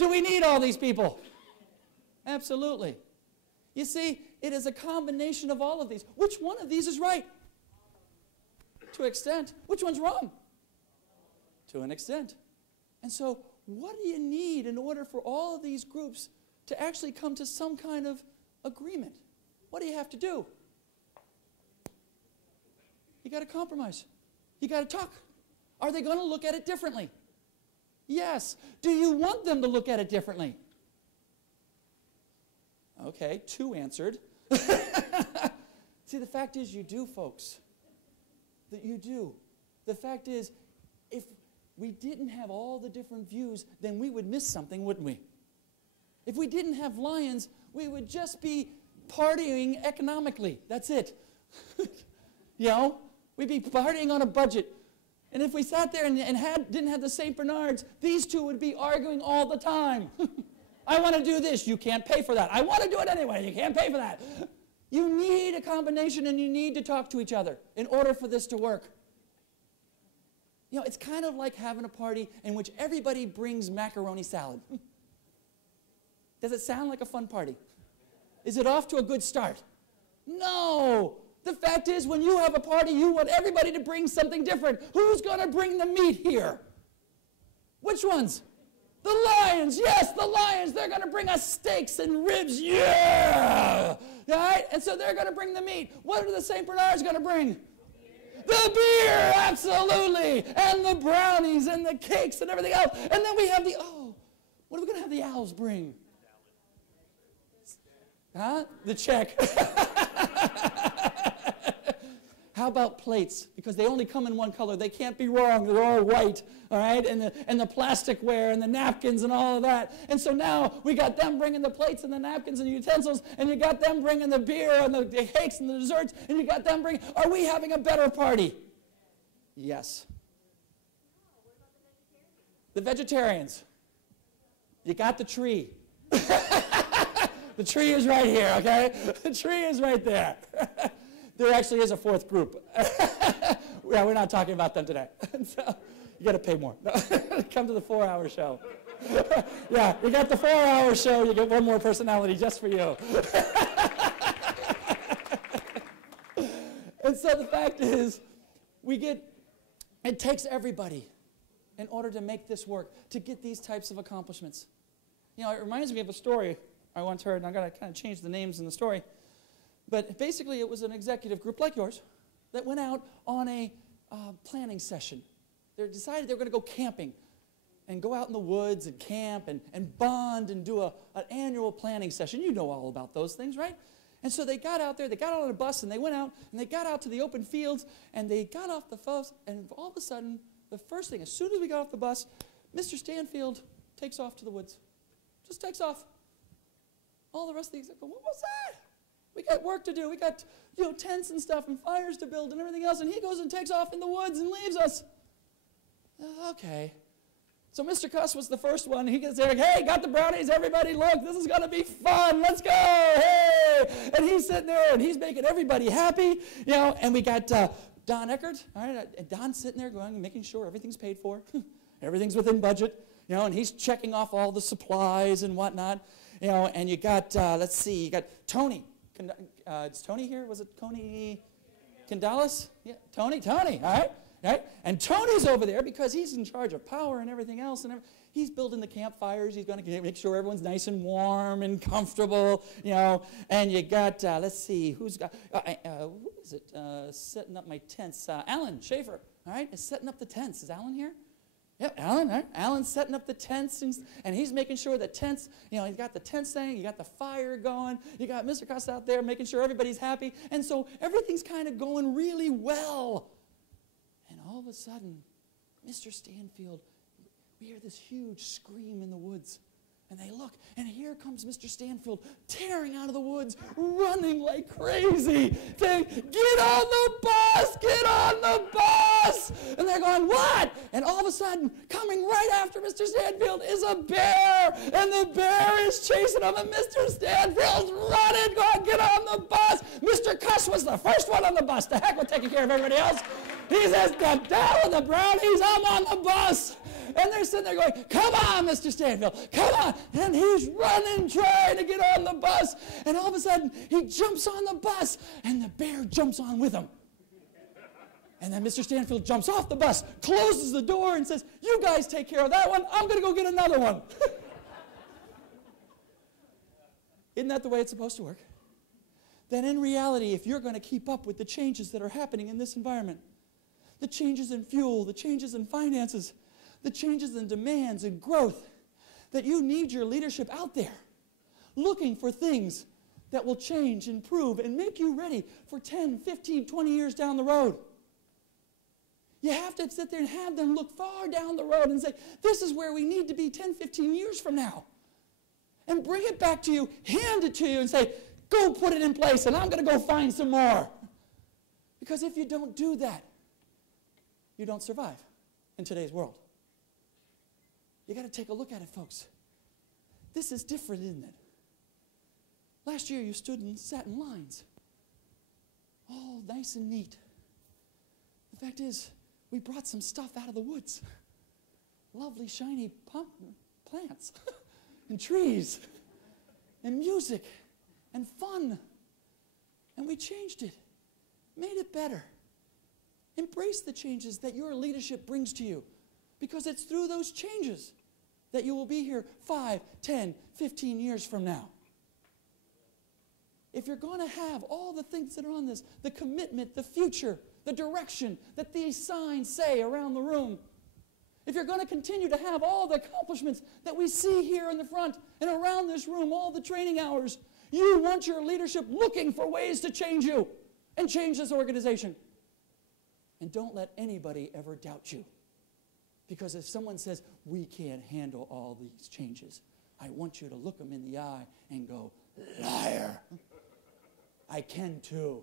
Do we need all these people? Absolutely. You see, it is a combination of all of these. Which one of these is right? To an extent. Which one's wrong? To an extent. And so, what do you need in order for all of these groups to actually come to some kind of agreement? What do you have to do? You got to compromise. You got to talk. Are they going to look at it differently? Yes. Do you want them to look at it differently? Okay, 2 answered. See, the fact is you do, folks. That you do. The fact is, if we didn't have all the different views, then we would miss something, wouldn't we? If we didn't have lions, we would just be partying economically. That's it. You know? We'd be partying on a budget. And if we sat there and didn't have the St. Bernards, these two would be arguing all the time. I want to do this. You can't pay for that. I want to do it anyway. You can't pay for that. You need a combination, and you need to talk to each other in order for this to work. You know, it's kind of like having a party in which everybody brings macaroni salad. Does it sound like a fun party? Is it off to a good start? No. The fact is, when you have a party, you want everybody to bring something different. Who's going to bring the meat here? Which ones? The lions. Yes, the lions. They're going to bring us steaks and ribs. Yeah! All right? And so they're going to bring the meat. What are the St. Bernards going to bring? The beer, absolutely. And the brownies and the cakes and everything else. And then we have what are we going to have the owls bring? Huh? The check. How about plates? Because they only come in one color. They can't be wrong. They're all white, all right? And the plasticware and the napkins and all of that. And so now we got them bringing the plates and the napkins and the utensils, and you got them bringing the beer and the cakes and the desserts, and you got them bringing... Are we having a better party? Yes. The vegetarians. You got the tree. The tree is right here, okay? The tree is right there. There actually is a 4th group. Yeah, we're not talking about them today. So you got to pay more. Come to the 4-hour show. Yeah, you got the 4-hour show. You get one more personality just for you. And so the fact is, it takes everybody in order to make this work, to get these types of accomplishments. You know, it reminds me of a story I once heard, and I've got to kind of change the names in the story. But basically, it was an executive group like yours that went out on a planning session. They decided they were going to go camping and go out in the woods and camp and bond and do an annual planning session. You know all about those things, right? And so they got out there, they got on a bus, and they went out, and they got out to the open fields, and they got off the bus, and all of a sudden, the first thing, as soon as we got off the bus, Mr. Stanfield takes off to the woods. Just takes off. All the rest of the executive go, what was that? We got work to do. We got, tents and stuff and fires to build and everything else. And he goes and takes off in the woods and leaves us. Okay. So Mr. Cuss was the first one. He gets there, like, hey, got the brownies, everybody, look, this is going to be fun. Let's go. Hey. And he's sitting there, and he's making everybody happy. And we got Don Eckert. All right, and Don's sitting there going and making sure everything's paid for. Everything's within budget. And he's checking off all the supplies and whatnot. And you got, let's see, you got Tony. Is Tony here? Was it Tony Candalis? Yeah, Tony, all right? And Tony's over there because he's in charge of power and everything else. He's building the campfires. He's going to make sure everyone's nice and warm and comfortable, And you got, let's see, who is it? Setting up my tents. Alan Schaefer, all right, is setting up the tents. Is Alan here? Yep, Alan, right? Alan's setting up the tents, and he's making sure the tents, he's got the tent thing, you got the fire going, you got Mr. Costa out there making sure everybody's happy, and so everything's kind of going really well. And all of a sudden, Mr. Stanfield, we hear this huge scream in the woods. And they look, and here comes Mr. Stanfield tearing out of the woods, running like crazy, saying, get on the bus, get on the bus. And they're going, what? And all of a sudden, coming right after Mr. Stanfield is a bear, and the bear is chasing him, and Mr. Stanfield's running, going, get on the bus. Mr. Cuss was the first one on the bus. The heck with taking care of everybody else. He says, the down with the brownies, I'm on the bus. And they're sitting there going, come on, Mr. Stanfield, come on. And he's running, trying to get on the bus. And all of a sudden, he jumps on the bus, and the bear jumps on with him. And then Mr. Stanfield jumps off the bus, closes the door, and says, you guys take care of that one. I'm going to go get another one. Isn't that the way it's supposed to work? Then in reality, if you're going to keep up with the changes that are happening in this environment, the changes in fuel, the changes in finances, the changes in demands and growth, that you need your leadership out there looking for things that will change, improve, and make you ready for 10, 15, 20 years down the road. You have to sit there and have them look far down the road and say, this is where we need to be 10, 15 years from now. And bring it back to you, hand it to you, and say, go put it in place, and I'm going to go find some more. Because if you don't do that, you don't survive in today's world. You got to take a look at it, folks. This is different, isn't it? Last year you stood and sat in lines. All nice and neat. The fact is, we brought some stuff out of the woods. Lovely, shiny plants and trees and music and fun. And we changed it, made it better. Embrace the changes that your leadership brings to you, because it's through those changes that you will be here 5, 10, 15 years from now. If you're going to have all the things that are on this, the commitment, the future, the direction that these signs say around the room, if you're going to continue to have all the accomplishments that we see here in the front and around this room, all the training hours, you want your leadership looking for ways to change you and change this organization. And don't let anybody ever doubt you. Because if someone says, we can't handle all these changes, I want you to look them in the eye and go, liar. I can too.